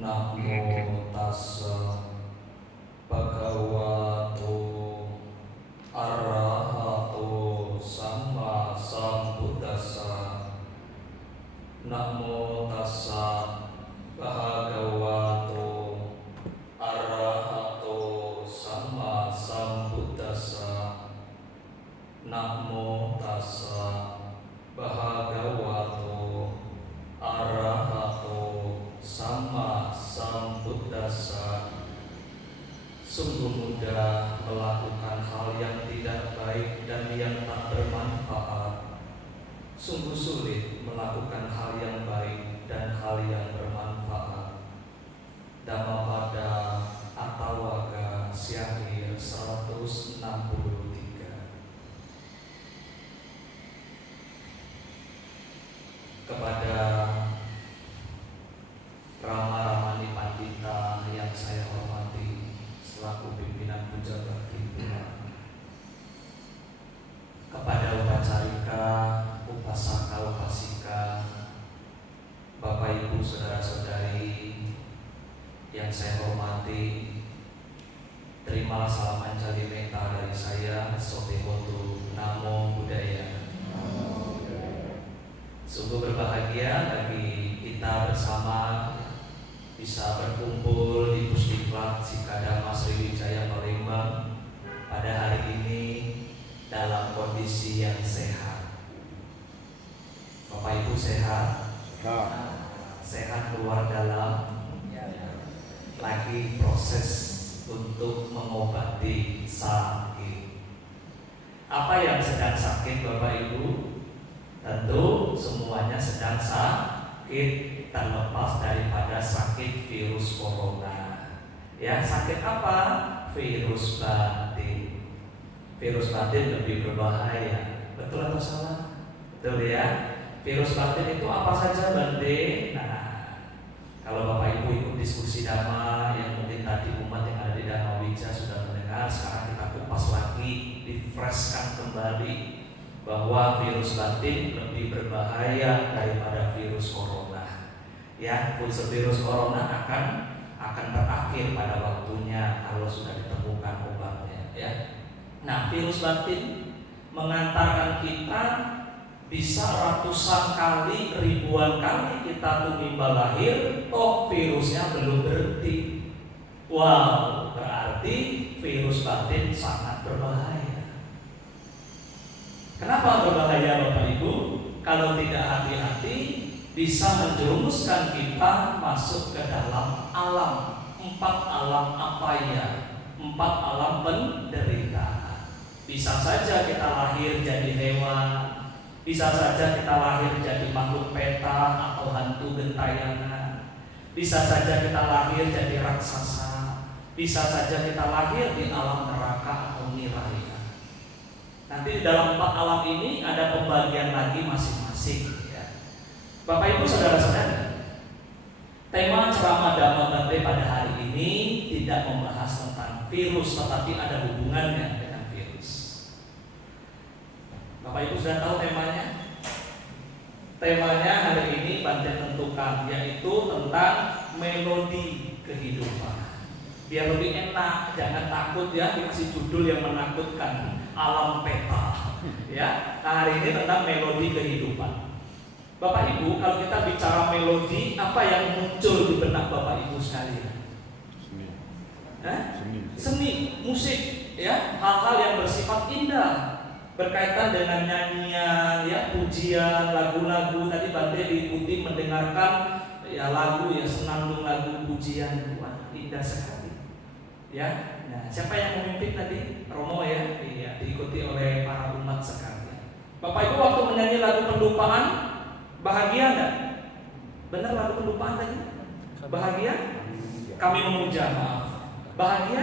Namo tassa bhagavato arahato sama sambuddhassa. Namo tassa bhagavato arahato sama sambuddhassa. Namo tassa bhagavato arahato sama sambuddhassa. Sungguh mudah melakukan hal yang tidak baik dan yang tak bermanfaat. Sungguh sulit melakukan hal yang baik dan hal yang bermanfaat. Dhammapada Attawagga Syahir 163. Kepada Rama-Ramani Pandita yang saya hormati selaku pimpinan Puja Bakti Pulang, kepada upacarika, upasaka, upasika, Bapak Ibu saudara-saudari yang saya hormati, terimalah salam Anjali Meta dari saya, Sotehotu. Namo Buddhaya. Sungguh berbahagia bagi kita bersama bisa berkumpul di Pusdiklat Sikadama Sriwijaya Palembang pada hari ini dalam kondisi yang sehat. Bapak Ibu sehat? Sehat luar dalam. Lagi proses untuk mengobati sakit. Apa yang sedang sakit Bapak Ibu? Tentu semuanya sedang sakit, terlepas daripada sakit virus corona. Ya, sakit apa? Virus batin. Virus batin lebih berbahaya. Betul atau salah? Betul ya. Virus batin itu apa saja, Bante? Nah, kalau Bapak Ibu ikut diskusi Dhamma yang mungkin tadi umat yang ada di Dhamma Wija sudah mendengar, sekarang kita kupas lagi, refreshkan kembali bahwa virus batin lebih berbahaya daripada virus corona. Ya, virus corona akan berakhir pada waktunya kalau sudah ditemukan obatnya. Ya. Nah, virus batin mengantarkan kita bisa ratusan kali, ribuan kali kita tumimba lahir, toh virusnya belum berhenti. Wow, berarti virus batin sangat berbahaya. Kenapa berbahaya Bapak Ibu? Kalau tidak hati-hati bisa menjerumuskan kita masuk ke dalam alam, 4 alam apaya, 4 alam penderitaan. Bisa saja kita lahir jadi hewan, bisa saja kita lahir jadi makhluk peta atau hantu gentayangan, bisa saja kita lahir jadi raksasa, bisa saja kita lahir di alam neraka atau niraya. Nanti di dalam 4 alam ini ada pembagian lagi masing-masing ya. Bapak Ibu saudara-saudara, tema ceramah Dhamma Bante pada hari ini tidak membahas tentang virus, tetapi ada hubungannya dengan virus. Bapak Ibu sudah tahu temanya? Temanya hari ini Bante tentukan, yaitu tentang melodi kehidupan. Biar lebih enak, jangan takut ya dikasih judul yang menakutkan, alam peta. Ya, nah hari ini tentang melodi kehidupan. Bapak Ibu, kalau kita bicara melodi, apa yang muncul di benak Bapak Ibu sekalian? Seni, musik, ya, hal-hal yang bersifat indah, berkaitan dengan nyanyian, ya, pujian, lagu-lagu. Tadi Bante diikuti mendengarkan ya lagu, ya, senandung lagu pujian, wah, indah sekali. Ya, nah siapa yang memimpin tadi? Romo ya, iya, diikuti oleh para umat sekalian. Bapak Ibu waktu menyanyi lagu pendupaan, bahagia enggak? Benar lagu pendupaan tadi? Bahagia? Kami memuja, maaf. Bahagia?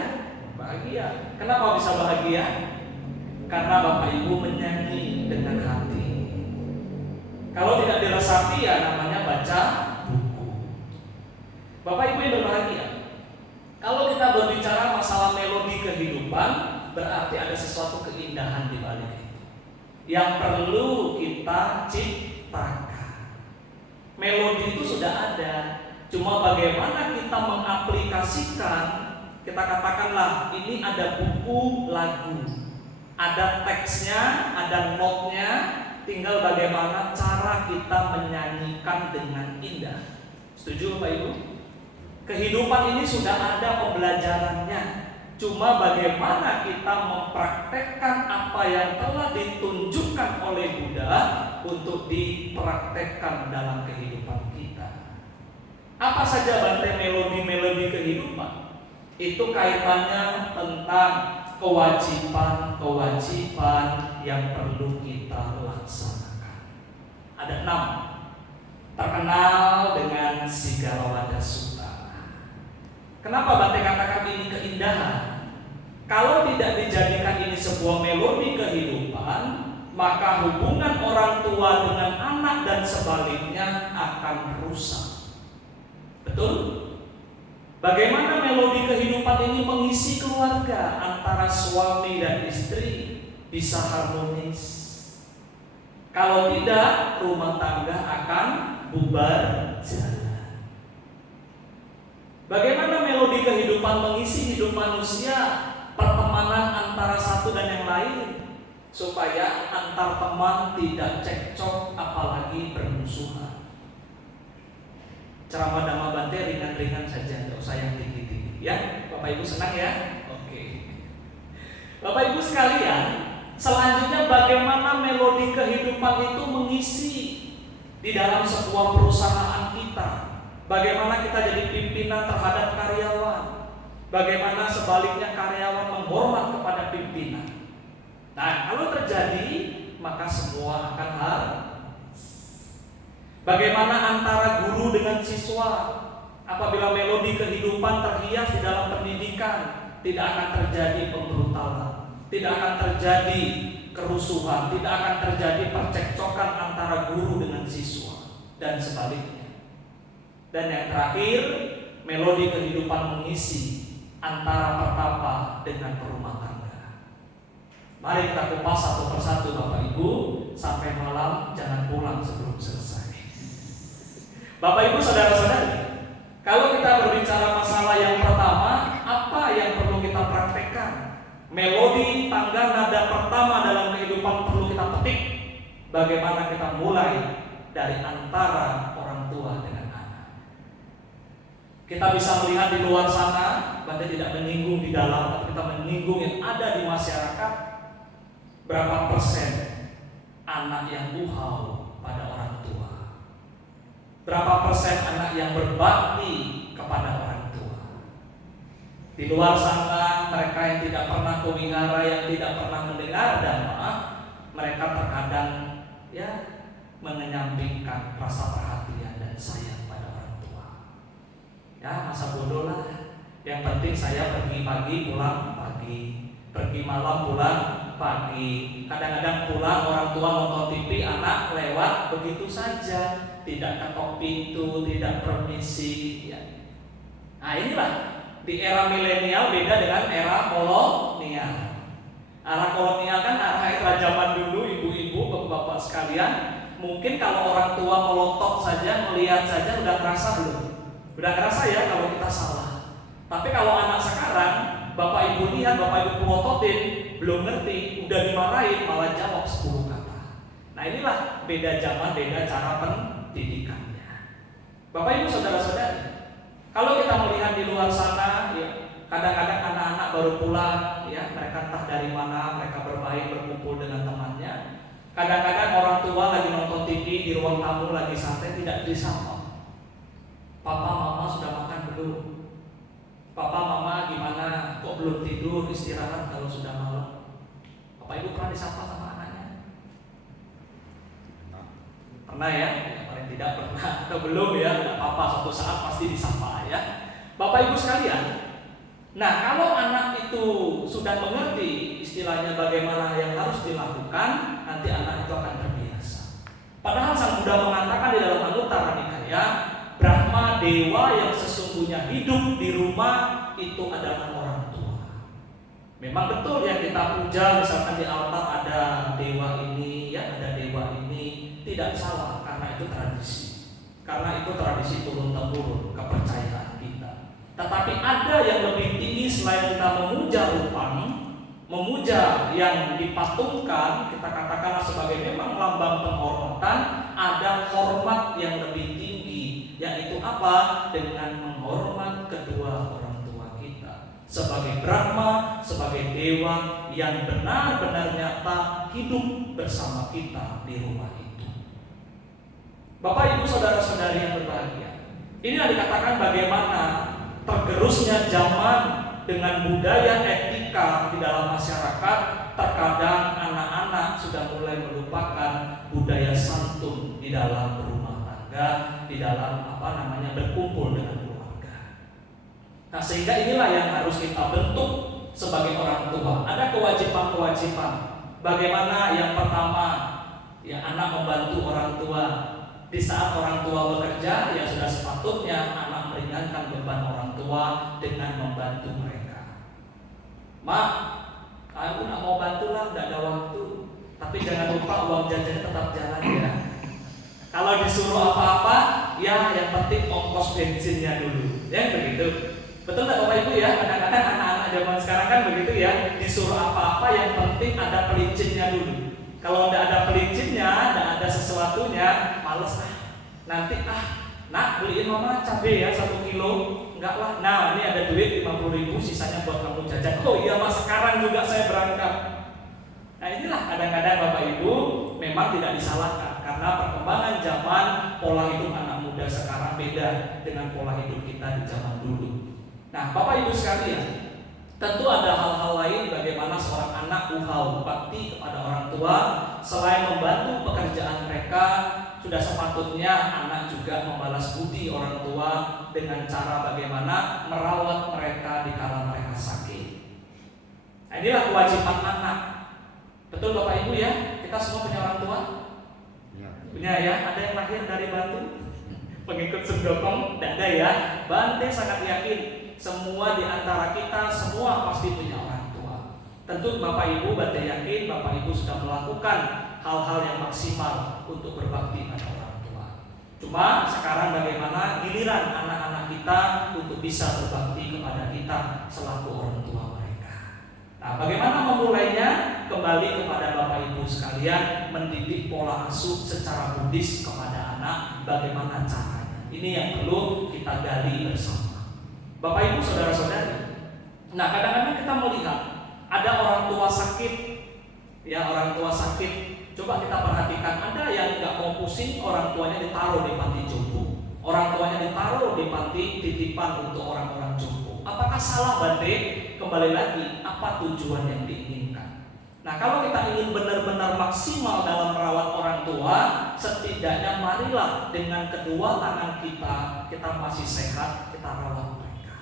Bahagia. Kenapa bisa bahagia? Karena Bapak Ibu menyanyi dengan hati. Kalau tidak diresapi ya namanya baca buku. Bapak Ibu yang berbahagia. Kalau kita berbicara masalah melodi kehidupan, berarti ada sesuatu keindahan di balik itu yang perlu kita ciptakan. Melodi itu sudah ada, Cuma bagaimana kita mengaplikasikan, kita katakanlah ini ada buku lagu, ada teksnya, ada notnya, tinggal bagaimana cara kita menyanyikan dengan indah. Setuju Bapak Ibu? Kehidupan ini sudah ada pembelajarannya. Cuma bagaimana kita mempraktekkan apa yang telah ditunjukkan oleh Buddha untuk dipraktekkan dalam kehidupan kita. Apa saja Bante melodi-melodi kehidupan? Itu kaitannya tentang kewajiban-kewajiban yang perlu kita laksanakan. Ada 6. Terkenal dengan Sigarawada Sutta. Kenapa Bante katakan ini keindahan? Kalau tidak dijadikan ini sebuah melodi kehidupan, maka hubungan orang tua dengan anak dan sebaliknya akan rusak. Betul? Bagaimana melodi kehidupan ini mengisi keluarga antara suami dan istri bisa harmonis? Kalau tidak, rumah tangga akan bubar jalan. Bagaimana melodi kehidupan mengisi hidup manusia, pertemanan antara satu dan yang lain, supaya antar teman tidak cekcok apalagi bermusuhan. Ceramah Dhamma Bante ringan-ringan saja, tidak usah yang tinggi-tinggi. Ya, Bapak Ibu senang ya? Oke. Bapak Ibu sekalian, selanjutnya bagaimana melodi kehidupan itu mengisi di dalam sebuah perusahaan kita. Bagaimana kita jadi pimpinan terhadap karyawan. Bagaimana sebaliknya karyawan menghormat kepada pimpinan. Nah, kalau terjadi, maka semua akan harmonis. Bagaimana antara guru dengan siswa? Apabila melodi kehidupan terhias di dalam pendidikan, tidak akan terjadi pembrutalan, tidak akan terjadi kerusuhan, tidak akan terjadi percekcokan antara guru dengan siswa, dan sebaliknya. Dan yang terakhir, melodi kehidupan mengisi antara pertapa dengan perumah tangga. Mari kita kupas satu persatu Bapak Ibu, sampai malam jangan pulang sebelum selesai. Bapak Ibu saudara-saudari, kalau kita berbicara masalah yang pertama, apa yang perlu kita praktekkan? Melodi tangga nada pertama dalam kehidupan perlu kita petik. Bagaimana kita mulai dari antara orang tua dengan kita bisa melihat di luar sana, Bante tidak menyinggung di dalam, tapi kita menyinggung yang ada di masyarakat. Berapa persen anak yang buhau pada orang tua? Berapa persen anak yang berbakti kepada orang tua? Di luar sana, mereka yang tidak pernah kewingara, yang tidak pernah mendengar Dhamma, mereka terkadang mengenyampingkan rasa perhatian dan sayang pada orang tua. Ya, masa bodoh lah. Yang penting saya pergi pagi pulang pagi, pergi malam pulang pagi. Kadang-kadang pulang orang tua nonton TV, anak lewat begitu saja, tidak ketok pintu, tidak permisi. Ya. Nah inilah di era milenial beda dengan era kolonial. Era kolonial kan era zaman dulu, ibu-ibu, bapak-bapak sekalian, mungkin kalau orang tua melotot saja, melihat saja udah terasa belum? Udah ngerasa ya kalau kita salah. Tapi kalau anak sekarang, bapak ibu lihat, bapak ibu pelototin, belum ngerti, udah dimarahin, malah jawab 10 kata. Nah inilah beda zaman, beda cara pendidikannya. Bapak ibu saudara-saudari, kalau kita melihat di luar sana, ya, kadang-kadang anak-anak baru pulang, ya, mereka entah dari mana, mereka bermain, berkumpul dengan temannya. Kadang-kadang orang tua lagi nonton TV di ruang tamu lagi santai, tidak disapa. Papa, mama sudah makan belum? Papa, mama gimana? Kok belum tidur, istirahat kalau sudah malam? Bapak ibu pernah disapa sama anaknya? Pernah ya? Paling tidak pernah atau belum ya? Tidak apa-apa, suatu saat pasti disapa ya. Bapak ibu sekalian, nah kalau anak itu sudah mengerti istilahnya bagaimana yang harus dilakukan, nanti anak itu akan terbiasa. Padahal Sang Buddha mengatakan di dalam Anuttara Nikaya, Brahma dewa yang sesungguhnya hidup di rumah itu adalah orang tua. Memang betul yang kita puja, misalkan di altar ada dewa ini, ya ada dewa ini, tidak salah karena itu tradisi. karena itu tradisi turun-temurun kepercayaan kita. Tetapi ada yang lebih tinggi selain kita memuja Rupang, memuja yang dipatungkan, kita katakanlah sebagai memang lambang penghormatan, ada hormat yang lebih tinggi, yaitu apa? Dengan menghormat kedua orang tua kita sebagai Brahma, sebagai dewa yang benar-benar nyata hidup bersama kita di rumah itu. Bapak Ibu saudara-saudari yang berbahagia, ini yang dikatakan bagaimana tergerusnya zaman dengan budaya etika di dalam masyarakat. Terkadang anak-anak sudah mulai melupakan budaya santun di dalam berumah tangga, di dalam berkumpul dengan keluarga. Nah, sehingga inilah yang harus kita bentuk sebagai orang tua. Ada kewajiban-kewajiban. Bagaimana yang pertama, ya anak membantu orang tua. Di saat orang tua bekerja, ya sudah sepatutnya anak meringankan beban orang tua dengan membantu mereka. Mak, aku nak mau bantu lah, tidak ada waktu. Tapi jangan lupa uang jajannya tetap jalan ya. Kalau disuruh apa-apa, ya yang penting ongkos bensinnya dulu. Ya begitu. Betul nggak Bapak Ibu ya? Kadang-kadang anak-anak zaman sekarang kan begitu ya. Disuruh apa-apa yang penting ada pelicinnya dulu. Kalau tidak ada pelicinnya, tidak ada sesuatunya, males nanti nak beliin mama cabai ya 1 kilo. Enggak lah, nah ini ada duit 50.000, sisanya buat kamu jajan. Oh iya mas, sekarang juga saya berangkat. Nah inilah kadang-kadang Bapak Ibu memang tidak disalahkan, karena perkembangan zaman, pola hidup anak muda sekarang beda dengan pola hidup kita di zaman dulu. Nah Bapak Ibu sekalian, tentu ada hal-hal lain bagaimana seorang anak uhau bakti kepada orang tua. Selain membantu pekerjaan mereka, sudah sepatutnya anak juga membalas budi orang tua dengan cara bagaimana merawat mereka di kala mereka sakit. Nah, inilah kewajiban anak. Betul Bapak Ibu ya? Kita semua punya orang tua? Ya. Punya ya? Ada yang lahir dari batu? Pengikut Sundokong? Tidak ada ya? Bante sangat yakin semua di antara kita semua pasti punya orang tua. Tentu Bapak Ibu, Bante yakin Bapak Ibu sudah melakukan hal-hal yang maksimal untuk berbakti pada orang tua. Cuma sekarang bagaimana giliran anak-anak kita untuk bisa berbakti kepada kita selaku orang tua mereka. Nah, bagaimana memulainya? Kembali kepada Bapak Ibu sekalian, mendidik pola asuh secara Buddhis kepada anak. Bagaimana caranya? Ini yang perlu kita gali bersama. Bapak Ibu saudara-saudari. Nah, kadang-kadang kita melihat ada orang tua sakit, ya orang tua sakit. Coba kita perhatikan, ada yang nggak mau pusing, orang tuanya ditaruh di panti jompo, orang tuanya ditaruh di panti titipan untuk orang-orang jompo. Apakah salah Bante? Kembali lagi, apa tujuan yang diinginkan? Nah, kalau kita ingin benar-benar maksimal dalam merawat orang tua, setidaknya marilah dengan kedua tangan kita masih sehat, kita rawat mereka,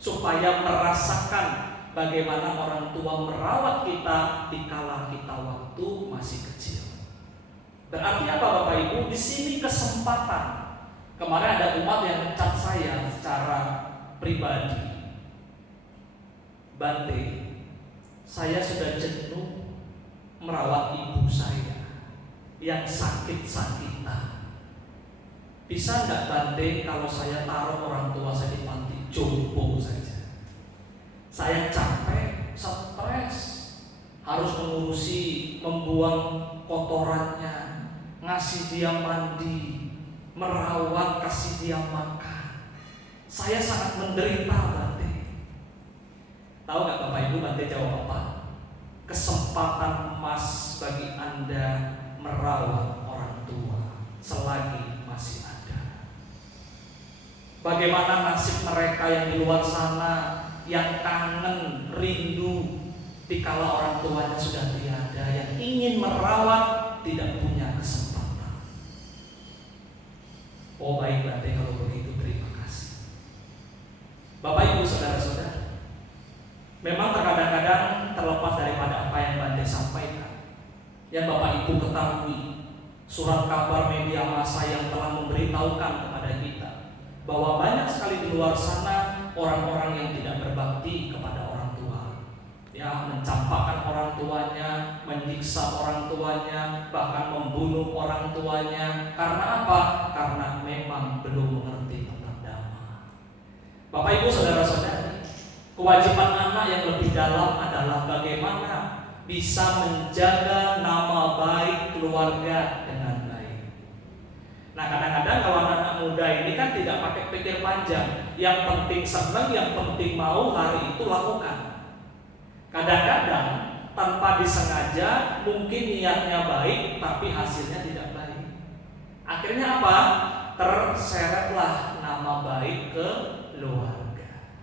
supaya merasakan bagaimana orang tua merawat kita di kala kita waktu masih kecil. Berarti apa Bapak Ibu? Di sini kesempatan. Kemarin ada umat yang mencat saya secara pribadi. Bante, saya sudah jenuh merawat ibu saya yang sakit-sakitan. Bisa nggak Bante kalau saya taruh orang tua saya di panti jompo saja? Saya capek, stres, harus mengurusi, membuang kotorannya, ngasih dia mandi, merawat, kasih dia makan. Saya sangat menderita Bante. Tahu nggak Bapak Ibu Bante jawab apa? Kesempatan emas bagi Anda merawat orang tua selagi masih ada. Bagaimana nasib mereka yang di luar sana, yang kangen, rindu dikala orang tuanya sudah tiada, yang ingin merawat tidak punya kesempatan. Oh baik Bante, kalau begitu terima kasih. Bapak Ibu saudara-saudara, memang terkadang-kadang terlepas daripada apa yang Bante sampaikan, yang Bapak Ibu ketahui, surat kabar media massa yang telah memberitahukan kepada kita bahwa banyak sekali di luar sana orang-orang yang tidak berbakti kepada orang tua. ya, mencampakkan orang tuanya, menyiksa orang tuanya, bahkan membunuh orang tuanya. Karena apa? Karena memang belum mengerti tentang dhamma. Bapak Ibu saudara-saudari, kewajiban anak yang lebih dalam adalah bagaimana bisa menjaga nama baik keluarga dengan baik. Nah, kadang-kadang kalau anak-anak muda ini kan tidak pakai pikir panjang. Yang penting senang, yang penting mau, hari itu lakukan. Kadang-kadang tanpa disengaja mungkin niatnya baik tapi hasilnya tidak baik. Akhirnya apa? Terseretlah nama baik ke keluarga.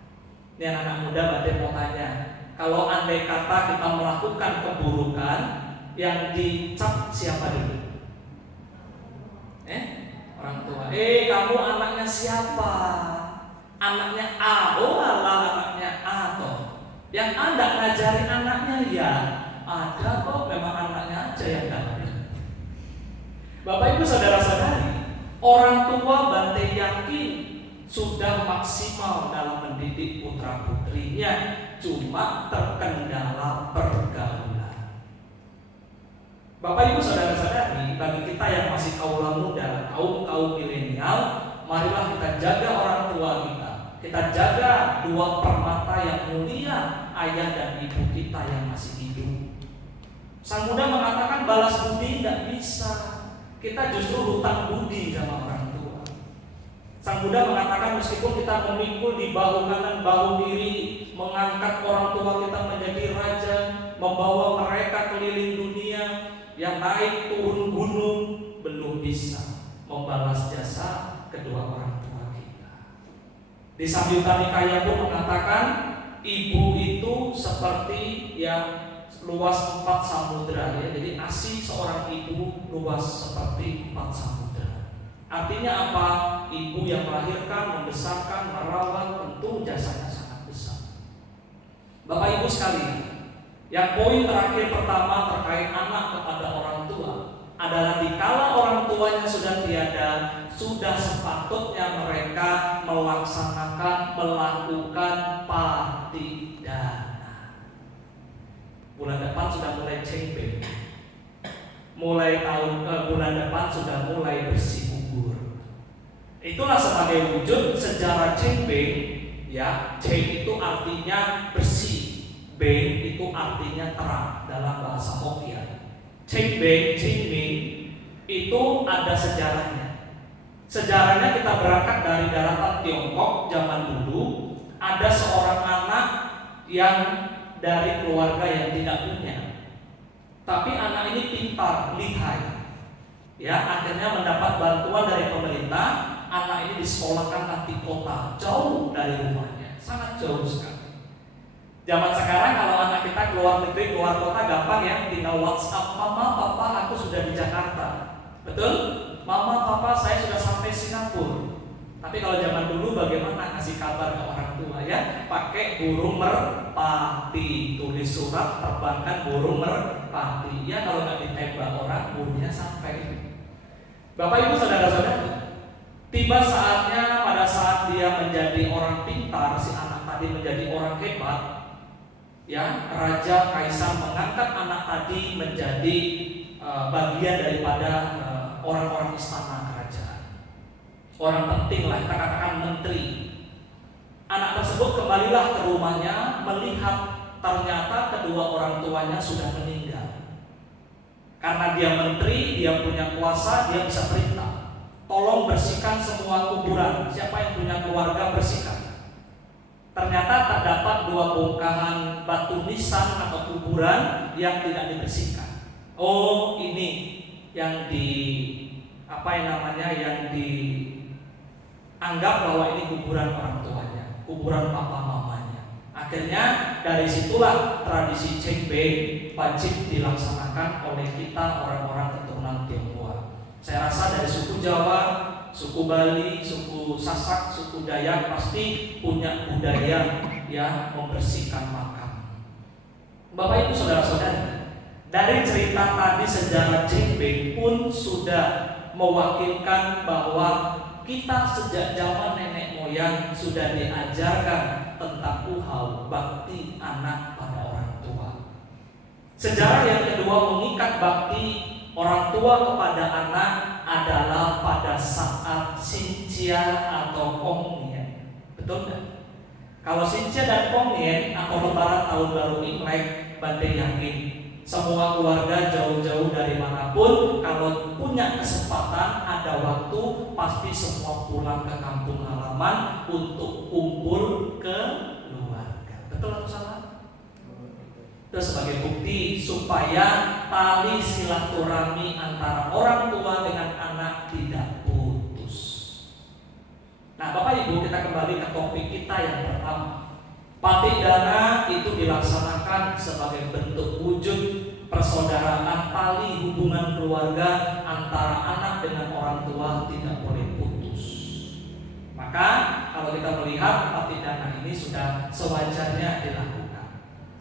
Ini anak-anak muda Bapak mau tanya, kalau andai kata kita melakukan keburukan, yang dicap siapa dulu? Orang tua. Kamu anaknya siapa? Anaknya A. Oh alah, anaknya A toh. Yang Anda ngajarin anaknya, ya ada kok, memang anaknya aja yang gak. Bapak Ibu saudara-saudari, orang tua Bante yakin sudah maksimal dalam mendidik putra putrinya, cuma terkendala pergaulan. Bapak Ibu saudara-saudari, bagi kita yang masih kaula muda, kaum milenial, marilah kita jaga orang tua kita. Kita jaga dua permata yang mulia, ayah dan ibu kita yang masih hidup. Sang Buddha mengatakan balas budi tidak bisa. Kita justru hutang budi sama orang tua. Sang Buddha mengatakan meskipun kita memikul di bahu kanan bahu kiri, mengangkat orang tua kita menjadi raja, membawa mereka keliling dunia, yang naik turun gunung, belum bisa membalas jasa kedua orang tua. Di Samyutta Nikaya pun mengatakan ibu itu seperti yang luas 4 samudra, ya. Jadi ASI seorang ibu luas seperti 4 samudra. Artinya apa? Ibu yang melahirkan, membesarkan, merawat, tentu jasanya sangat besar. Bapak Ibu sekalian, yang poin terakhir pertama terkait anak kepada orang tua adalah dikala orang tuanya sudah tiada, sudah sepatutnya mereka melakukan patidana. Bulan depan sudah mulai cengbe. Mulai bulan depan sudah mulai bersih bubur. Itulah sebagai wujud sejarah cengbe, ya. C itu artinya bersih, B itu artinya terang dalam bahasa Hokkien. Cengbe, cengming itu ada sejarahnya. Sejarahnya kita berangkat dari daratan Tiongkok zaman dulu. Ada seorang anak yang dari keluarga yang tidak punya, tapi anak ini pintar, lihai, ya. Akhirnya mendapat bantuan dari pemerintah. Anak ini disekolahkan di kota, jauh dari rumahnya, sangat jauh sekali. Zaman sekarang kalau anak kita keluar negeri, keluar kota gampang ya, tinggal WhatsApp, mama, papa, aku sudah di Jakarta. Betul? Mama, papa, saya sudah sampai Singapura. Tapi kalau zaman dulu bagaimana kasih kabar ke orang tua, ya? Pakai burung merpati, tulis surat, terbangkan burung merpati. Ya kalau nggak ditembak orang, burungnya sampai. Bapak Ibu saudara-saudari, tiba saatnya pada saat dia menjadi orang pintar, si anak tadi menjadi orang hebat, ya. Raja Kaisar mengangkat anak tadi menjadi bagian daripada orang-orang istana kerajaan. Orang penting lah, kita katakan menteri. Anak tersebut kembalilah ke rumahnya, melihat ternyata kedua orang tuanya sudah meninggal. Karena dia menteri, dia punya kuasa, dia bisa perintah, tolong bersihkan semua kuburan. Siapa yang punya keluarga, bersihkan. Ternyata terdapat 2 bongkahan batu nisan atau kuburan yang tidak dibersihkan. Oh, ini yang yang dianggap bahwa ini kuburan orang tuanya, kuburan papa mamanya. Akhirnya dari situlah tradisi cengbe wajib dilaksanakan oleh kita orang-orang keturunan Tionghoa. Saya rasa dari suku Jawa, suku Bali, suku Sasak, suku Dayak pasti punya budaya yang membersihkan makam. Bapak Ibu saudara-saudari, dari cerita tadi sejarah cengbe pun sudah mewakilkan bahwa kita sejak zaman nenek moyang sudah diajarkan tentang uhau bakti anak pada orang tua. Sejarah yang kedua mengikat bakti orang tua kepada anak adalah pada saat Xinjia atau Gongnian. Betul nggak? Kalau Xinjia dan Gongnian atau Lebaran tahun baru Imlek, Bante yakin semua keluarga jauh-jauh dari manapun kalau punya kesempatan ada waktu pasti semua pulang ke kampung halaman untuk kumpul ke keluarga. Betul atau salah? Itu sebagai bukti supaya tali silaturahmi antara orang tua dengan anak tidak putus. Nah, Bapak Ibu, kita kembali ke topik kita yang pertama. Patidana itu dilaksanakan sebagai bentuk wujud persaudaraan, tali hubungan keluarga antara anak dengan orang tua tidak boleh putus. Maka kalau kita melihat patidana ini sudah sewajarnya dilakukan.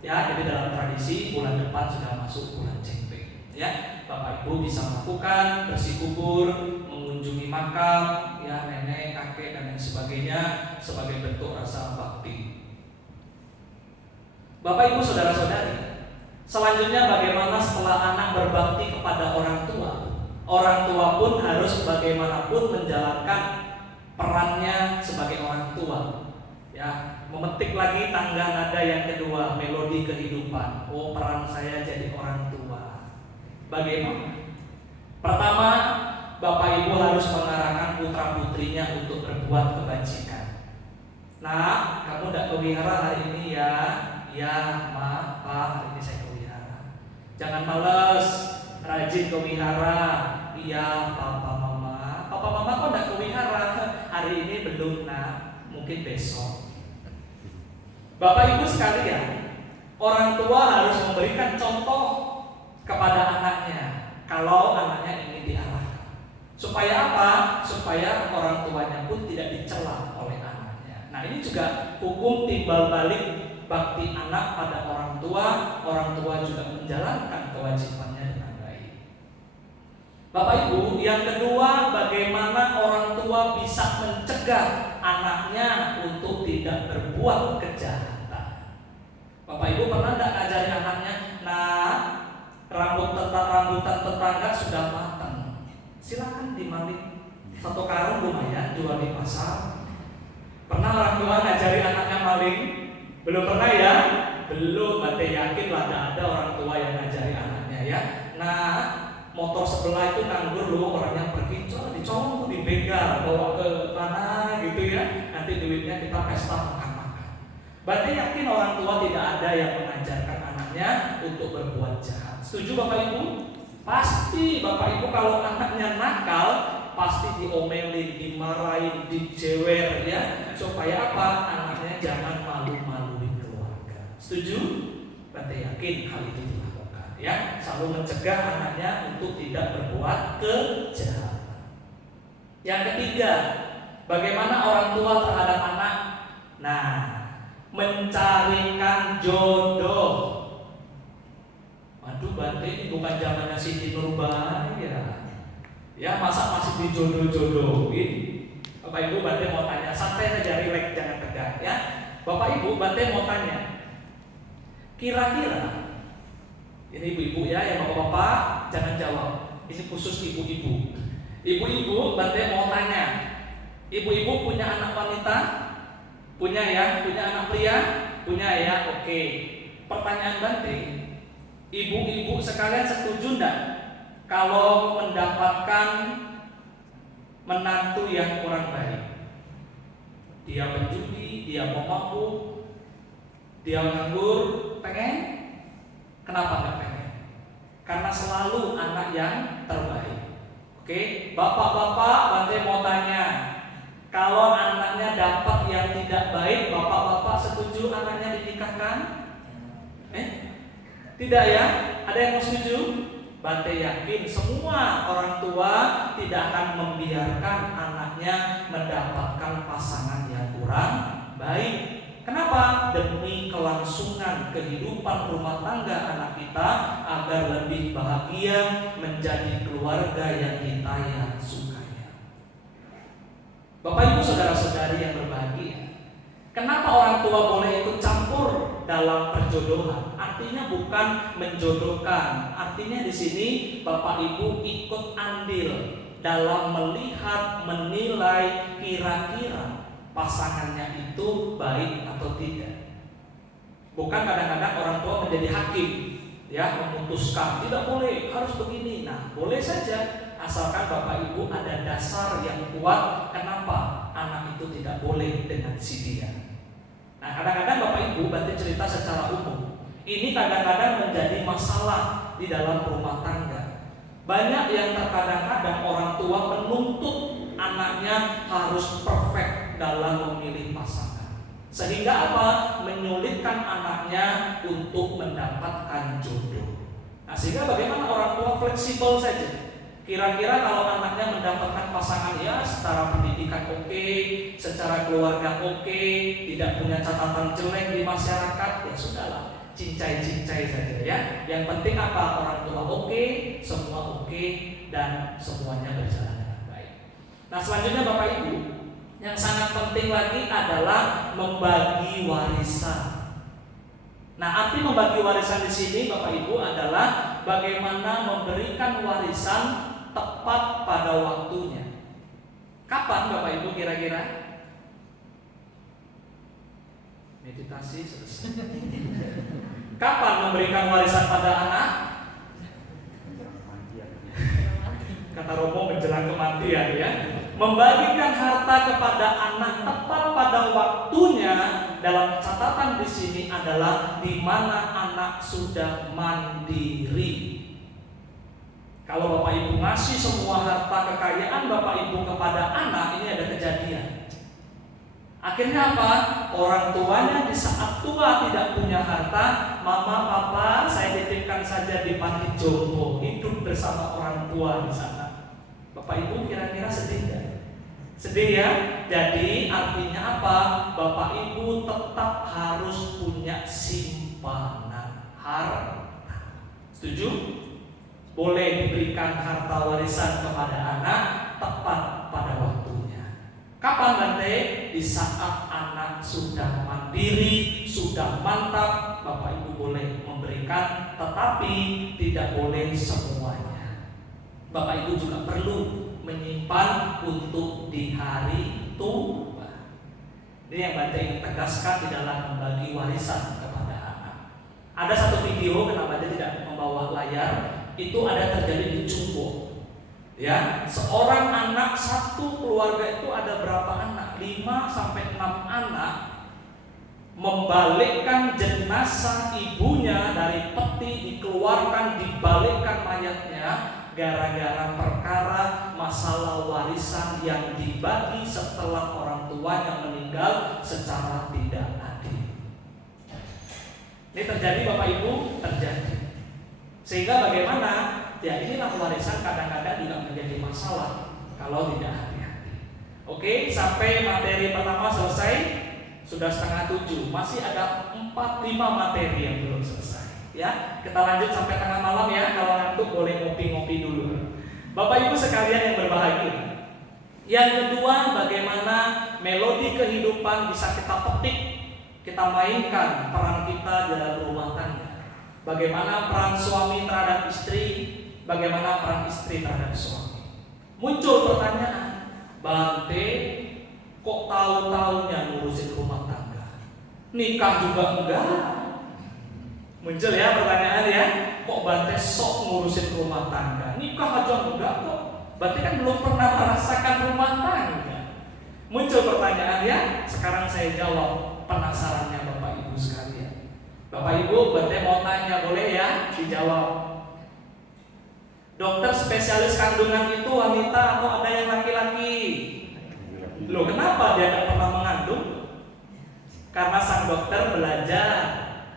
Ya, jadi dalam tradisi bulan depan sudah masuk bulan Cengpe. Ya, Bapak Ibu bisa melakukan bersih kubur, mengunjungi makam, ya nenek, kakek dan lain sebagainya sebagai bentuk rasa bakti. Bapak Ibu saudara-saudari, selanjutnya bagaimana setelah anak berbakti kepada orang tua? Orang tua pun harus bagaimanapun menjalankan perannya sebagai orang tua. Ya, memetik lagi tangga nada yang kedua, melodi kehidupan. Oh, peran saya jadi orang tua. Bagaimana? Pertama, Bapak Ibu harus mengarahkan putra-putrinya untuk berbuat kebajikan. Nah, kamu tidak pelihara hari ini ya. Ya, Ma, Pak, hari ini saya pelihara. Jangan malas, rajin pelihara. Iya, Papa, Mama. Papa, Mama kok tidak pelihara? Hari ini belum, Nak. Mungkin besok. Bapak Ibu sekalian, orang tua harus memberikan contoh kepada anaknya kalau anaknya ingin diarahkan. Supaya apa? Supaya orang tuanya pun tidak dicela oleh anaknya. Nah, ini juga hukum timbal balik bakti anak pada orang tua juga menjalankan kewajibannya dengan baik. Bapak Ibu, yang kedua, bagaimana orang tua bisa mencegah anaknya untuk tidak berbuat kejahatan. Bapak Ibu pernah tidak ngajari anaknya, nah rambutan tetangga sudah matang, silakan dimalik, 1 karung lumayan jual di pasar. Pernah orang tua ngajari anaknya maling? Belum pernah ya? Belum, Bante yakin lah ada orang tua yang ngajari anaknya ya. Nah, motor sebelah itu nganggur loh, orangnya pergi, dicolong tuh dibegal, bawa ke mana gitu ya. Nanti duitnya kita pesta makan-makan. Bante yakin orang tua tidak ada yang mengajarkan anaknya untuk berbuat jahat. Setuju Bapak Ibu? Pasti Bapak Ibu kalau anaknya nakal pasti diomelin, dimarahin, dijewer ya, supaya apa? Anaknya jangan malu-maluin keluarga. Setuju? Bante yakin hal itu dilakukan ya, selalu mencegah anaknya untuk tidak berbuat kejahatan. Yang ketiga, bagaimana orang tua terhadap anak? Nah, mencarikan jodoh. Waduh, Bante ini bukan zamannya Siti Nurbaya. Ya, masa masih dijodoh-jodohin? Bapak Ibu, Bante mau tanya, santai saja, rileks, jangan tegang ya. Bapak Ibu, Bante mau tanya, kira-kira ini ibu-ibu ya, yang bapak-bapak jangan jawab. Ini khusus ibu-ibu. Ibu-ibu, Bante mau tanya, ibu-ibu punya anak wanita? Punya ya? Punya anak pria? Punya ya? Oke. Pertanyaan Bante, ibu-ibu sekalian setuju enggak kalau mendapatkan menantu yang kurang baik? Dia penjudi, dia pemabuk, dia nganggur, pengen? Kenapa nggak pengen? Karena selalu anak yang terbaik. Oke, bapak-bapak, Bante mau tanya, kalau anaknya dapat yang tidak baik, bapak-bapak setuju anaknya dinikahkan? Tidak ya? Ada yang mau setuju? Bante yakin semua orang tua tidak akan membiarkan anaknya mendapatkan pasangan yang kurang baik. Kenapa? Demi kelangsungan kehidupan rumah tangga anak kita agar lebih bahagia menjadi keluarga yang kita yang sukai. Bapak Ibu saudara-saudari yang berbahagia, kenapa orang tua boleh ikut campur dalam perjodohan? artinya bukan menjodohkan. Artinya di sini Bapak Ibu ikut andil dalam melihat, menilai kira-kira pasangannya itu baik atau tidak. Bukan kadang-kadang orang tua menjadi hakim, ya, memutuskan tidak boleh, harus begini. Nah, boleh saja asalkan Bapak Ibu ada dasar yang kuat kenapa anak itu tidak boleh dengan si dia. Nah, kadang-kadang Bapak Ibu berarti cerita secara umum. Ini kadang-kadang menjadi masalah di dalam rumah tangga. Banyak yang terkadang-kadang orang tua menuntut anaknya harus perfect dalam memilih pasangan. Sehingga apa? Menyulitkan anaknya untuk mendapatkan jodoh. Nah, sehingga bagaimana orang tua fleksibel saja. Kira-kira kalau anaknya mendapatkan pasangan ya secara pendidikan oke, secara keluarga oke, tidak punya catatan jelek di masyarakat, ya sudahlah, cincai-cincai saja ya. Yang penting apa? Orang tua oke, semua oke, dan semuanya berjalan dengan baik. Nah, selanjutnya Bapak Ibu, yang sangat penting lagi adalah membagi warisan. Nah, arti membagi warisan di sini Bapak Ibu adalah bagaimana memberikan warisan tepat pada waktunya. Kapan Bapak Ibu kira-kira? Meditasi selesai. Kapan memberikan warisan pada anak? Kata Romo menjelang kematian ya. Membagikan harta kepada anak tepat pada waktunya dalam catatan di sini adalah di mana anak sudah mandiri. Kalau Bapak Ibu ngasih semua harta kekayaan Bapak Ibu kepada anak, ini ada kejadian. Akhirnya apa? Orang tuanya di saat tua tidak punya harta, mama, papa, saya titipkan saja di panti jompo, hidup bersama orang tua di sana. Bapak Ibu kira-kira sedih nggak? Sedih ya? Jadi artinya apa? Bapak Ibu tetap harus punya simpanan harta. Setuju? Boleh diberikan harta warisan kepada anak tepat pada waktunya. Kapan nanti? Di saat anak sudah mandiri, sudah mantap, Bapak Ibu boleh memberikan, tetapi tidak boleh semuanya. Bapak Ibu juga perlu menyimpan untuk di hari tua. Ini yang Bante ingin tegaskan di dalam membagi warisan kepada anak. Ada satu video, kenapa Bante tidak membawa layar, itu ada terjadi di Cungbo. Ya, seorang anak, satu keluarga itu ada berapa anak? 5 sampai 6 anak membalikkan jenazah ibunya dari peti, dikeluarkan, dibalikkan mayatnya gara-gara perkara masalah warisan yang dibagi setelah orang tuanya meninggal secara tidak adil. Ini terjadi Bapak Ibu, terjadi. Sehingga bagaimana? Ya, inilah warisan kadang-kadang juga menjadi masalah kalau tidak hati-hati. Oke, sampai materi pertama selesai, sudah 6:30. Masih ada 4-5 materi yang belum selesai. Ya, kita lanjut sampai tengah malam ya. Kalau ngantuk boleh ngopi-ngopi dulu. Bapak Ibu sekalian yang berbahagia. Yang kedua, bagaimana melodi kehidupan bisa kita petik, kita mainkan peran kita dalam rumah tangga. Bagaimana peran suami terhadap istri, bagaimana peran istri terhadap suami. Muncul pertanyaan, Bante kok tahu-taunya ngurusin rumah tangga, nikah juga enggak? Muncul ya pertanyaan ya, kok Bante sok ngurusin rumah tangga, nikah aja enggak kok, berarti kan belum pernah merasakan rumah tangga. Muncul pertanyaan ya, sekarang saya jawab penasarannya Bapak Ibu sekalian. Bapak Ibu, Bante mau tanya, boleh ya dijawab. Dokter spesialis kandungan itu wanita atau ada yang laki-laki? Loh, kenapa dia tidak pernah mengandung? Karena sang dokter belajar,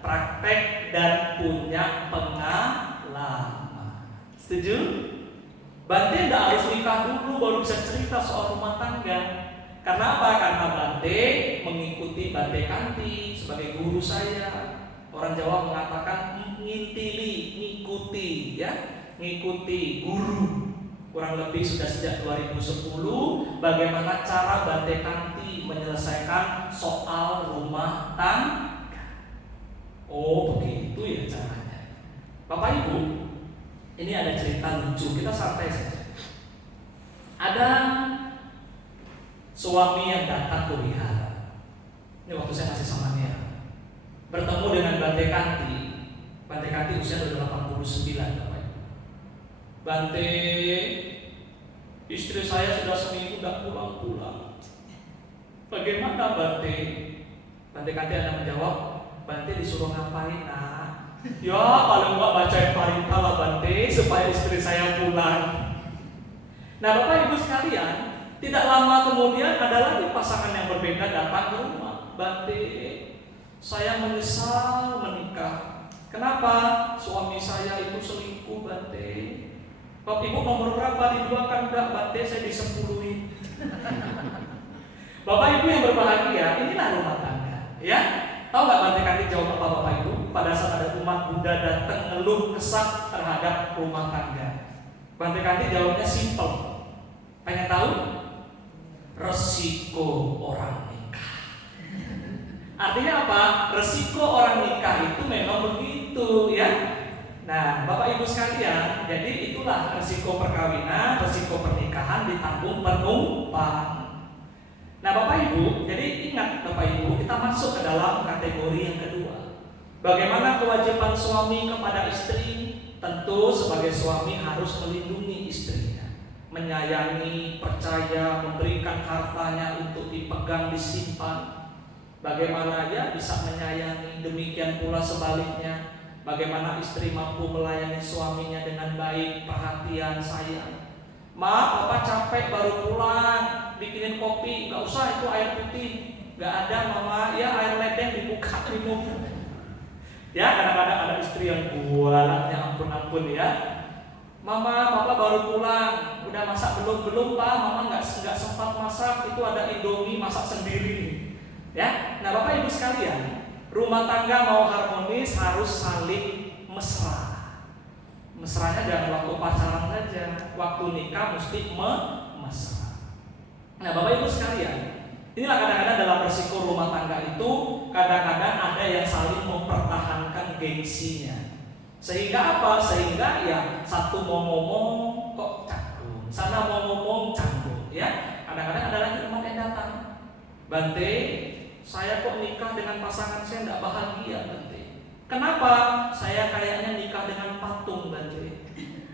praktek, dan punya pengalaman. Setuju? Bante tidak harus nikah dulu baru bisa cerita soal rumah tangga. Karena apa? Karena Bante mengikuti Bante Kanti sebagai guru saya. Orang Jawa mengatakan ngintili, ngikuti ya, ngikuti guru. Kurang lebih sudah sejak 2010 bagaimana cara Bante Kanti menyelesaikan soal rumah tangga. Oh begitu ya lucu, kita santai saja. Ada suami yang datang ke wihara. Ini waktu saya masih sama Nia, bertemu dengan Bante Kanti. Bante Kanti usia sudah 89. Bante, istri saya sudah seminggu tidak pulang-pulang. Bagaimana Bante? Bante Kanti ada menjawab, Bante disuruh ngapain nak? Ya paling enggak bacain parita lah Bante, supaya istri saya pulang. Nah Bapak Ibu sekalian, tidak lama kemudian ada lagi pasangan yang berbeda datang ke rumah. Bante, saya menyesal menikah. Kenapa? Suami saya itu selingkuh Bante. Bapak Ibu nomor berapa diduakan? Enggak Bante, saya disepuluhin. Bapak Ibu yang berbahagia, inilah rumah tangga. Ya, tahu nggak Bante Kanti jawab apa Bapak Ibu? Pada saat ada umat Buddha datang ngeluh kesah terhadap rumah tangga, Bante Kanti jawabnya simple. Pengen tahu? Resiko orang nikah. Artinya apa? Resiko orang nikah itu memang begitu ya. Nah, Bapak Ibu sekalian, jadi itulah resiko perkawinan, resiko pernikahan ditanggung penumpang. Nah, Bapak Ibu, jadi ingat Bapak Ibu, kita masuk ke dalam kategori yang kedua. Bagaimana kewajiban suami kepada istri? Tentu sebagai suami harus melindungi istrinya, menyayangi, percaya, memberikan hartanya untuk dipegang, disimpan. Bagaimana dia bisa menyayangi, demikian pula sebaliknya. Bagaimana istri mampu melayani suaminya dengan baik, perhatian, sayang. Ma, Papa capek baru pulang, bikinin kopi, nggak usah itu air putih, nggak ada Mama, ya air ledeng dibuka minum. Ya kadang-kadang ada istri yang kualatnya ampun-ampun ya. Mama, Papa baru pulang, udah masak belum Pak? Mama nggak sempat masak, itu ada Indomie masak sendiri nih. Ya, nah Bapak Ibu sekalian, rumah tangga mau harmonis harus saling mesra. Mesranya jangan waktu pacaran saja, waktu nikah mesti mesra. Nah Bapak Ibu sekalian, inilah kadang-kadang dalam resiko rumah tangga itu kadang-kadang ada yang saling mempertahankan gengsinya. Sehingga apa? Sehingga ya satu mau ngomong kok canggung, sana mau ngomong canggung ya. Kadang-kadang ada lagi teman yang datang, Bante, saya kok nikah dengan pasangan saya tidak bahagia Bante. Kenapa? Saya kayaknya nikah dengan patung Bante.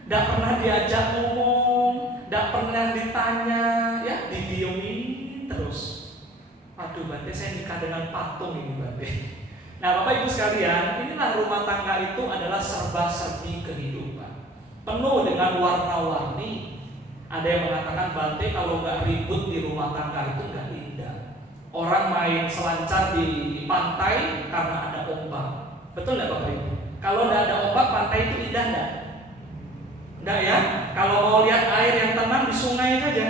Tidak pernah diajak ngomong, tidak pernah ditanya, ya didiemin terus. Aduh Bante, saya nikah dengan patung ini Bante. Nah Bapak Ibu sekalian, inilah rumah tangga itu adalah serba-serbi kehidupan, penuh dengan warna-warni. Ada yang mengatakan Bante kalau nggak ribut di rumah tangga itu nggak indah. Orang main selancar di pantai karena ada ombak. Betul nggak Bapak Ibu? Kalau nggak ada ombak, pantai itu indah nggak? Nggak ya? Kalau mau lihat air yang tenang di sungai saja,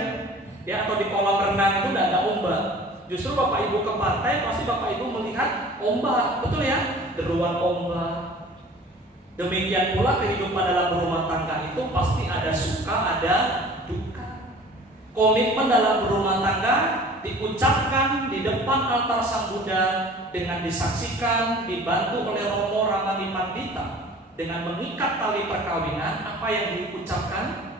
ya atau di kolam renang itu nggak ada ombak. Justru Bapak Ibu ke pantai pasti Bapak Ibu melihat ombak, betul ya? Deruan ombak. Demikian pula kehidupan dalam berumah tangga itu pasti ada suka, ada duka. Komitmen dalam berumah tangga diucapkan di depan altar Sang Buddha dengan disaksikan, dibantu oleh Romo Ramani Pandita dengan mengikat tali perkawinan. Apa yang diucapkan?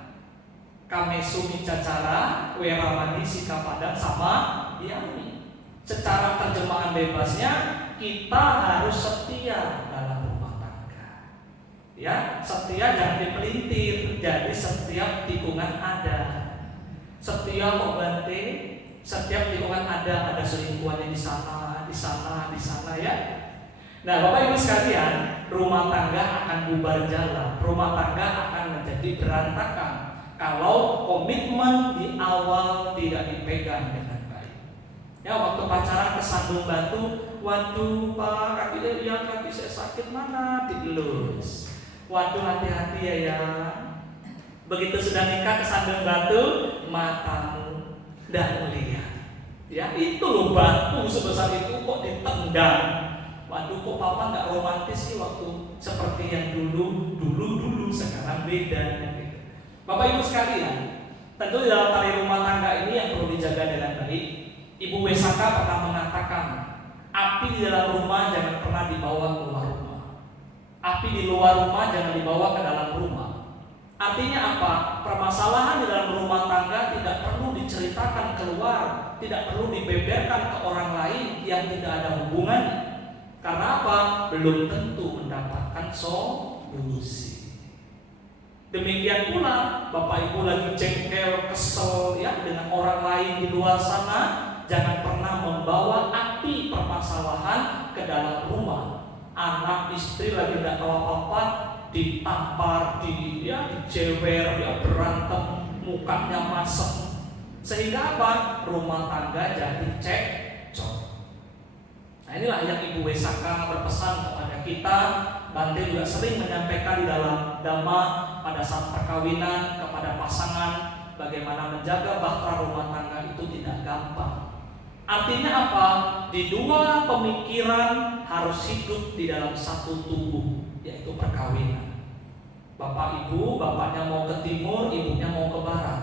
Kamesu micacara, weramani sikapadan sama diami. Secara terjemahan bebasnya, kita harus setia dalam rumah tangga. Ya, setia jangan dipelintir. Jadi setiap tikungan ada. Setia kok Bante, setiap tikungan ada selingkuhannya di sana ya. Nah, Bapak Ibu sekalian, rumah tangga akan bubar jalan, rumah tangga akan menjadi berantakan kalau komitmen di awal tidak dipegang dengan baik. Ya, waktu pacaran kesandung batu, waduh Pak, kaki saya sakit, mana dielus. Waduh hati-hati ya. Begitu sudah nikah kesandung batu, matamu dan melihat. Ya, itu loh batu sebesar itu kok ditendang. Waduh kok Papa nggak romantis sih waktu seperti yang dulu sekarang beda. Bapak Ibu sekalian, tentu di dalam tali rumah tangga ini yang perlu dijaga dengan baik. Ibu Wesaka pernah mengatakan, api di dalam rumah jangan pernah dibawa keluar rumah. Api di luar rumah jangan dibawa ke dalam rumah. Artinya apa? Permasalahan di dalam rumah tangga tidak perlu diceritakan keluar, tidak perlu dibeberkan ke orang lain yang tidak ada hubungannya. Karena apa? Belum tentu mendapatkan solusi. Demikian pula Bapak Ibu lagi jengkel, kesel ya dengan orang lain di luar sana, jangan pernah membawa api permasalahan ke dalam rumah. Anak istri lagi tidak tahu apa-apa, ditampar, dijewer, dia berantem, mukanya masem. Sehingga apa? Rumah tangga jadi cekcok. Nah, inilah yang Ibu Wesaka berpesan kepada kita. Bante juga sering menyampaikan di dalam Dhamma pada saat perkawinan kepada pasangan, bagaimana menjaga bahtera rumah tangga itu tidak gampang. Artinya apa? Di dua pemikiran harus hidup di dalam satu tubuh, yaitu perkawinan. Bapak Ibu, bapaknya mau ke timur, ibunya mau ke barat.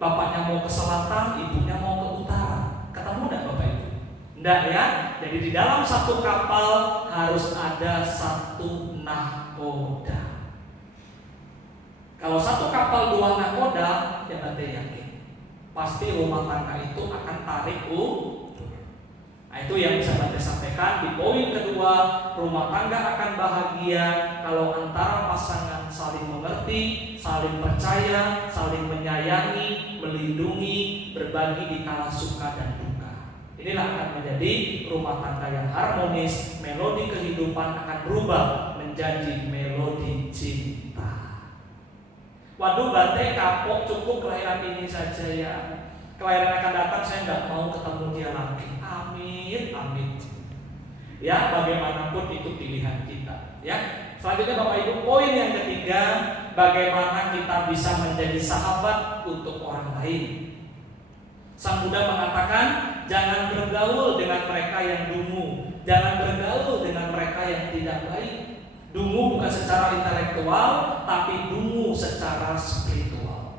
Bapaknya mau ke selatan, ibunya mau ke utara. Ketemu enggak Bapak Ibu? Enggak ya? Jadi di dalam satu kapal harus ada satu nahkoda. Kalau satu kapal dua nahkoda, ya Bante yakin pasti rumah tangga itu akan tarik ulur. Nah, itu yang bisa Bante sampaikan di poin kedua. Rumah tangga akan bahagia kalau antara pasangan saling mengerti, saling percaya, saling menyayangi, melindungi, berbagi di kala suka dan duka. Inilah akan menjadi rumah tangga yang harmonis. Melodi kehidupan akan berubah menjadi melodi cinta. Waduh Bante kapok, cukup kelahiran ini saja ya. Kelahiran akan datang saya nggak mau ketemu dia lagi. Amin, amin. Ya, bagaimanapun itu pilihan kita. Ya, selanjutnya Bapak Ibu, poin yang ketiga, bagaimana kita bisa menjadi sahabat untuk orang lain. Sang Buddha mengatakan, jangan bergaul dengan mereka yang dungu, jangan bergaul dengan mereka yang tidak baik. Dungu bukan secara intelektual, tapi dungu secara spiritual.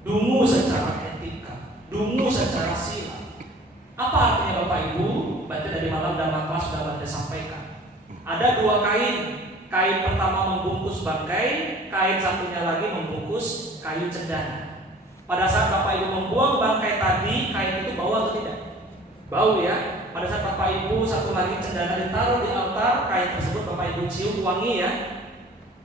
Dungu secara etika, dungu secara sila. Apa artinya Bapak Ibu? Baca dari malam Dhamma kelas sudah Bante sampaikan. Ada dua kain. Kain pertama membungkus bangkai, kain satunya lagi membungkus kayu cendana. Pada saat Bapak Ibu membuang bangkai tadi, kain itu bau atau tidak? Bau ya. Pada saat Bapak Ibu satu lagi cendana ditaruh di altar, kain tersebut Bapak Ibu cium wangi ya.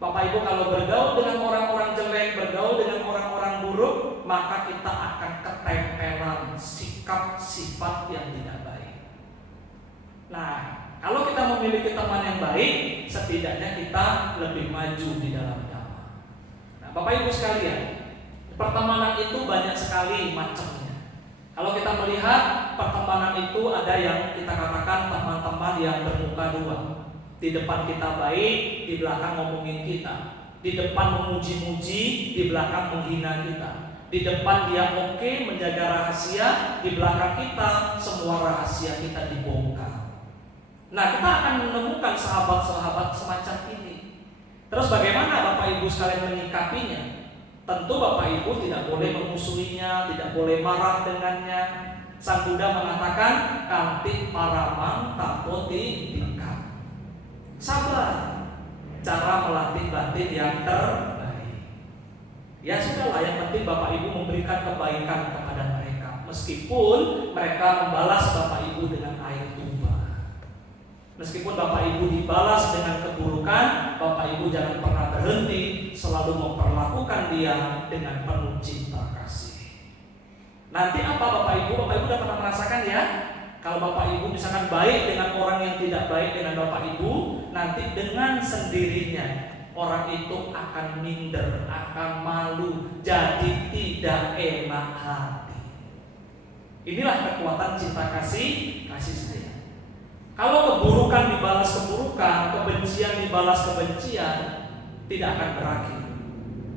Bapak Ibu kalau bergaul dengan orang-orang jelek, bergaul dengan orang-orang buruk, maka kita akan ketempelan sikap sifat yang tidak baik. Nah, kalau kita memiliki teman yang baik, setidaknya kita lebih maju di dalam Dhamma. Nah, Bapak Ibu sekalian, pertemanan itu banyak sekali macamnya. Kalau kita melihat pertemanan itu ada yang kita katakan teman-teman yang bermuka dua. Di depan kita baik, di belakang ngomongin kita. Di depan memuji-muji, di belakang menghina kita. Di depan dia oke menjaga rahasia, di belakang kita semua rahasia kita dibongkar. Nah, kita akan menemukan sahabat-sahabat semacam ini. Terus bagaimana Bapak Ibu sekalian menyikapinya? Tentu Bapak Ibu tidak boleh memusuhinya, tidak boleh marah dengannya. Sang Buddha mengatakan, kantik paramang tapoti tingkat. Sabar, cara melatih batin yang terbaik. Ya sudahlah, yang penting Bapak Ibu memberikan kebaikan kepada mereka, meskipun mereka membalas Bapak Ibu dengan air tuba. Meskipun Bapak Ibu dibalas dengan keburukan, Bapak Ibu jangan pernah berhenti, selalu memperlakukan dia dengan penuh cinta kasih. Nanti apa Bapak Ibu? Bapak Ibu sudah pernah merasakan ya? Kalau Bapak Ibu misalkan baik dengan orang yang tidak baik dengan Bapak Ibu, nanti dengan sendirinya orang itu akan minder, akan malu, jadi tidak enak hati. Inilah kekuatan cinta kasih sayang. Kalau keburukan dibalas keburukan, kebencian dibalas kebencian, tidak akan berakhir.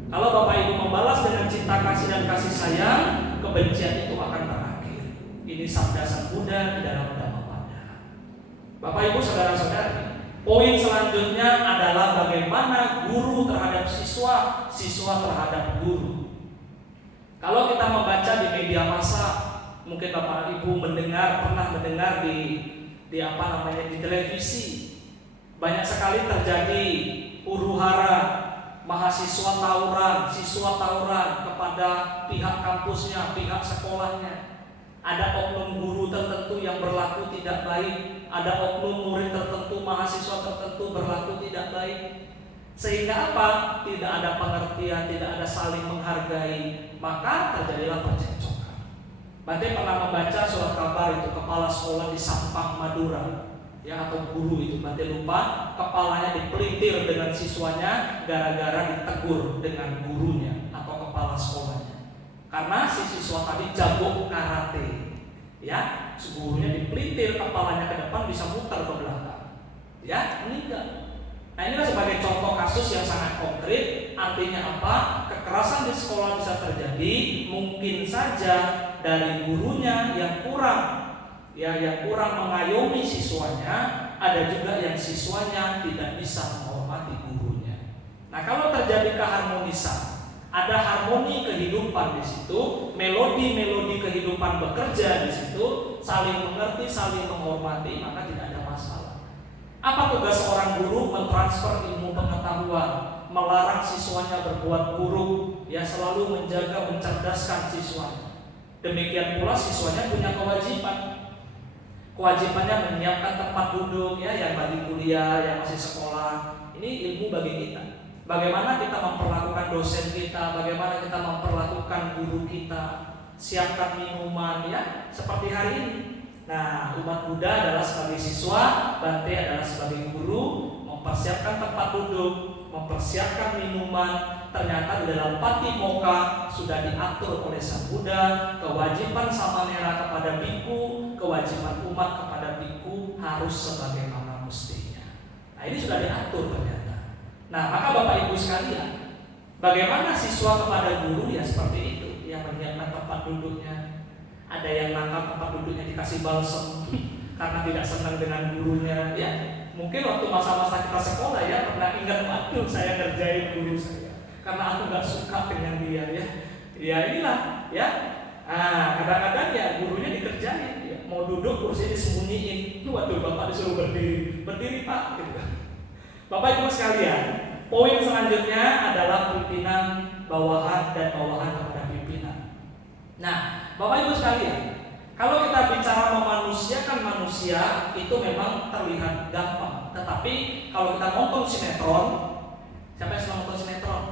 Kalau Bapak Ibu membalas dengan cinta kasih dan kasih sayang, kebencian itu akan berakhir. Ini sabda Sang Buddha di dalam Dhammapada. Bapak Ibu saudara-saudari, poin selanjutnya adalah bagaimana guru terhadap siswa, siswa terhadap guru. Kalau kita membaca di media massa, mungkin Bapak Ibu pernah mendengar di televisi, banyak sekali terjadi huru-hara, mahasiswa tawuran, siswa tawuran kepada pihak kampusnya, pihak sekolahnya. Ada oknum guru tertentu yang berlaku tidak baik, ada oknum murid tertentu, mahasiswa tertentu berlaku tidak baik. Sehingga apa? Tidak ada pengertian, tidak ada saling menghargai, maka terjadilah percekcokan. Bante pernah membaca surat kabar itu kepala sekolah di Sampang, Madura, ya, atau guru itu, Bante lupa, kepalanya dipelintir dengan siswanya gara-gara ditegur dengan gurunya atau kepala sekolahnya. Karena si siswa tadi jago karate, ya, gurunya dipelintir, kepalanya ke depan bisa muter ke belakang, ya, meninggal. Nah, inilah sebagai contoh kasus yang sangat konkret. Artinya apa? Kekerasan di sekolah bisa terjadi, mungkin saja dari gurunya yang kurang, ya, yang kurang mengayomi siswanya. Ada juga yang siswanya tidak bisa menghormati gurunya. Nah, kalau terjadi keharmonisan, ada harmoni kehidupan di situ, melodi-melodi kehidupan bekerja di situ, saling mengerti, saling menghormati, maka tidak ada masalah. Apa tugas seorang guru? Mentransfer ilmu pengetahuan, melarang siswanya berbuat buruk, ya, selalu menjaga, mencerdaskan siswanya. Demikian pula siswanya punya kewajiban. Kewajibannya menyiapkan tempat duduk, ya, yang bagi kuliah, yang masih sekolah. Ini ilmu bagi kita. Bagaimana kita memperlakukan dosen kita, bagaimana kita memperlakukan guru kita, siapkan minuman, ya, seperti hari ini. Nah, umat Buddha adalah sebagai siswa, Bante adalah sebagai guru, mempersiapkan tempat duduk, mempersiapkan minuman. Ternyata di dalam Patimokkha sudah diatur oleh Sang Buddha, kewajiban samanera kepada biku, kewajiban umat kepada biku harus sebagaimana mestinya. Nah, ini sudah diatur ternyata. Nah, maka Bapak Ibu sekalian, bagaimana siswa kepada guru? Ya seperti itu, yang menyiapkan tempat duduknya. Ada yang nakal tempat duduknya dikasih balsem karena tidak senang dengan gurunya. Ya, mungkin waktu masa-masa kita sekolah, ya, pernah ingat, waduh, saya ngerjain guru saya karena aku nggak suka dengan dia, ya. Ya inilah, ya. Nah, kadang-kadang ya gurunya dikerjain, ya. Mau duduk kursinya disembunyiin. Waduh, Bapak disuruh berdiri, berdiri Pak, gitu kan. Bapak Ibu sekalian, poin selanjutnya adalah pimpinan bawahan dan bawahan kepada pimpinan. Nah, Bapak Ibu sekalian, kalau kita bicara memanusiakan manusia itu memang terlihat gampang. Tetapi kalau kita nonton sinetron, siapa yang senang nonton sinetron?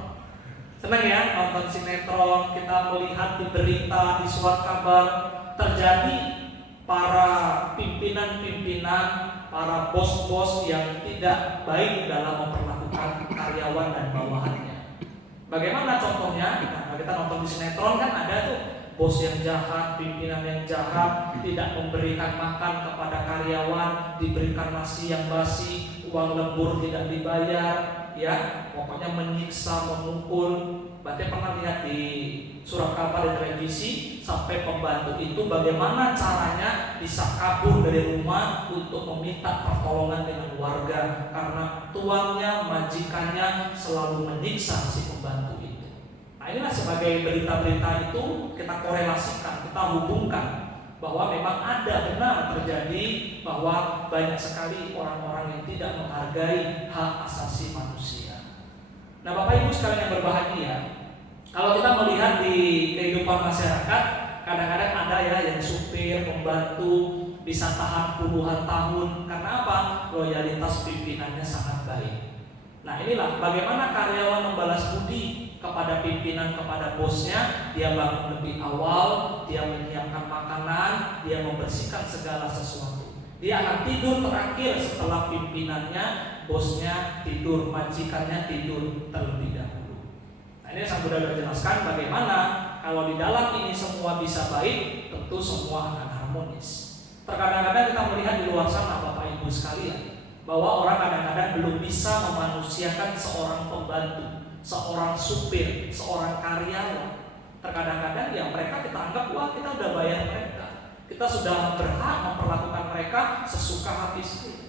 Senang ya nonton sinetron, kita melihat di berita, di surat kabar, terjadi para pimpinan-pimpinan, para bos-bos yang tidak baik dalam memperlakukan karyawan dan bawahannya. Bagaimana contohnya? Nah, kita nonton di sinetron kan ada tuh bos yang jahat, pimpinan yang jahat, tidak memberikan makan kepada karyawan, diberikan nasi yang basi, uang lembur tidak dibayar, ya, pokoknya menyiksa, memukul. Bante pernah lihat di surat kabar di televisi sampai pembantu itu bagaimana caranya bisa kabur dari rumah untuk meminta pertolongan dengan warga karena tuannya, majikannya selalu menyiksa si pembantu itu. Nah, inilah sebagai berita-berita itu kita korelasikan, kita hubungkan bahwa memang ada benar terjadi bahwa banyak sekali orang-orang yang tidak menghargai hak asasi manusia. Nah, Bapak Ibu sekalian yang berbahagia, kalau kita melihat di kehidupan masyarakat, kadang-kadang ada ya yang supir, pembantu bisa tahan puluhan tahun. Karena apa? Loyalitas pimpinannya sangat baik. Nah, inilah bagaimana karyawan membalas budi kepada pimpinan, kepada bosnya. Dia bangun lebih awal, dia menyiapkan makanan, dia membersihkan segala sesuatu. Dia akan tidur terakhir setelah pimpinannya, bosnya tidur, majikannya tidur terlebih dahulu. Nah, ini Sang Buddha sudah jelaskan bagaimana kalau di dalam ini semua bisa baik, tentu semua akan harmonis. Terkadang-kadang kita melihat di luar sana Bapak Ibu sekalian, bahwa orang kadang-kadang belum bisa memanusiakan seorang pembantu, seorang supir, seorang karyawan. Terkadang-kadang ya mereka kita anggap, wah, kita udah bayar mereka, kita sudah berhak memperlakukan mereka sesuka hati sendiri.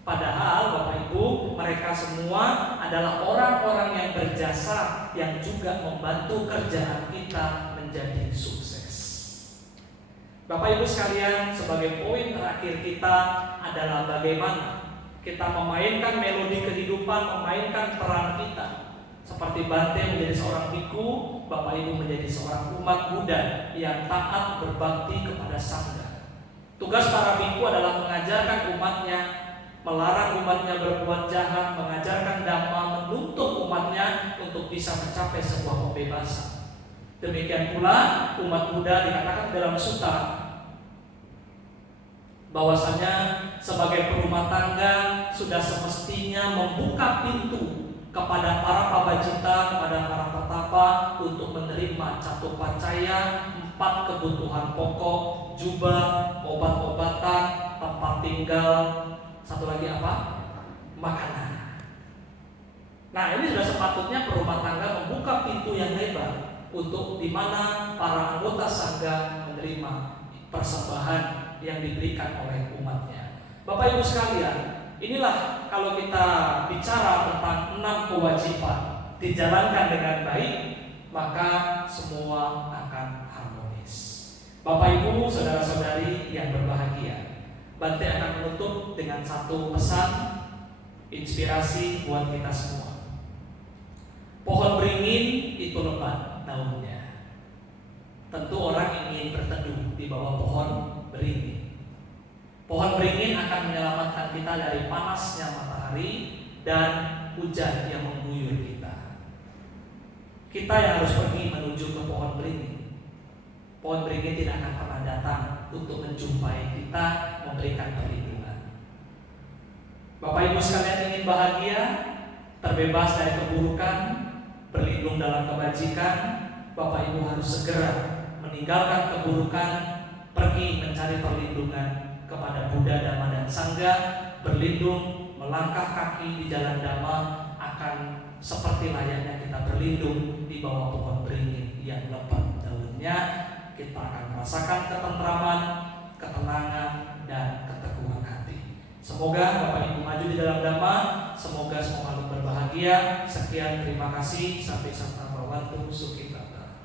Padahal Bapak Ibu, mereka semua adalah orang-orang yang berjasa, yang juga membantu kerjaan kita menjadi sukses. Bapak Ibu sekalian, sebagai poin terakhir kita adalah bagaimana kita memainkan melodi kehidupan, memainkan peran kita Seperti Bante menjadi seorang biku, Bapak Ibu menjadi seorang umat Buddha yang taat berbakti kepada Sangha. Tugas para biku adalah mengajarkan umatnya, melarang umatnya berbuat jahat, mengajarkan dhamma, menuntut umatnya untuk bisa mencapai sebuah pembebasan. Demikian pula umat Buddha dikatakan dalam sutta bahwasanya sebagai perumah tangga sudah semestinya membuka pintu kepada para pabajita, kepada para petapa untuk menerima catupacaya, 4 kebutuhan pokok, jubah, obat-obatan, tempat tinggal, satu lagi apa? Makanan. Nah, ini sudah sepatutnya perumah tangga membuka pintu yang lebar untuk di mana para anggota sangga menerima persembahan yang diberikan oleh umatnya. Bapak Ibu sekalian, inilah kalau kita bicara tentang 6 kewajiban dijalankan dengan baik, maka semua akan harmonis. Bapak Ibu, saudara-saudari yang berbahagia, Bante akan menutup dengan satu pesan inspirasi buat kita semua. Pohon beringin itu lebat daunnya. Tentu orang ingin berteduh di bawah pohon beringin. Pohon beringin akan menyelamatkan kita dari panasnya matahari dan hujan yang mengguyur kita. Kita yang harus pergi menuju ke pohon beringin. Pohon beringin tidak akan pernah datang untuk menjumpai kita, memberikan perlindungan. Bapak Ibu sekalian ingin bahagia, terbebas dari keburukan, berlindung dalam kebajikan, Bapak Ibu harus segera meninggalkan keburukan, pergi mencari perlindungan kepada Buddha, Dhamma, dan Sangha. Berlindung, melangkah kaki di jalan Dhamma akan seperti layaknya kita berlindung di bawah pohon beringin yang lebat daunnya. Kita akan merasakan ketentraman, ketenangan, dan keteguhan hati. Semoga Bapak Ibu maju di dalam Dhamma. Semoga semua makhluk berbahagia. Sekian, terima kasih. Sampai jumpa. Wantu Sukitata.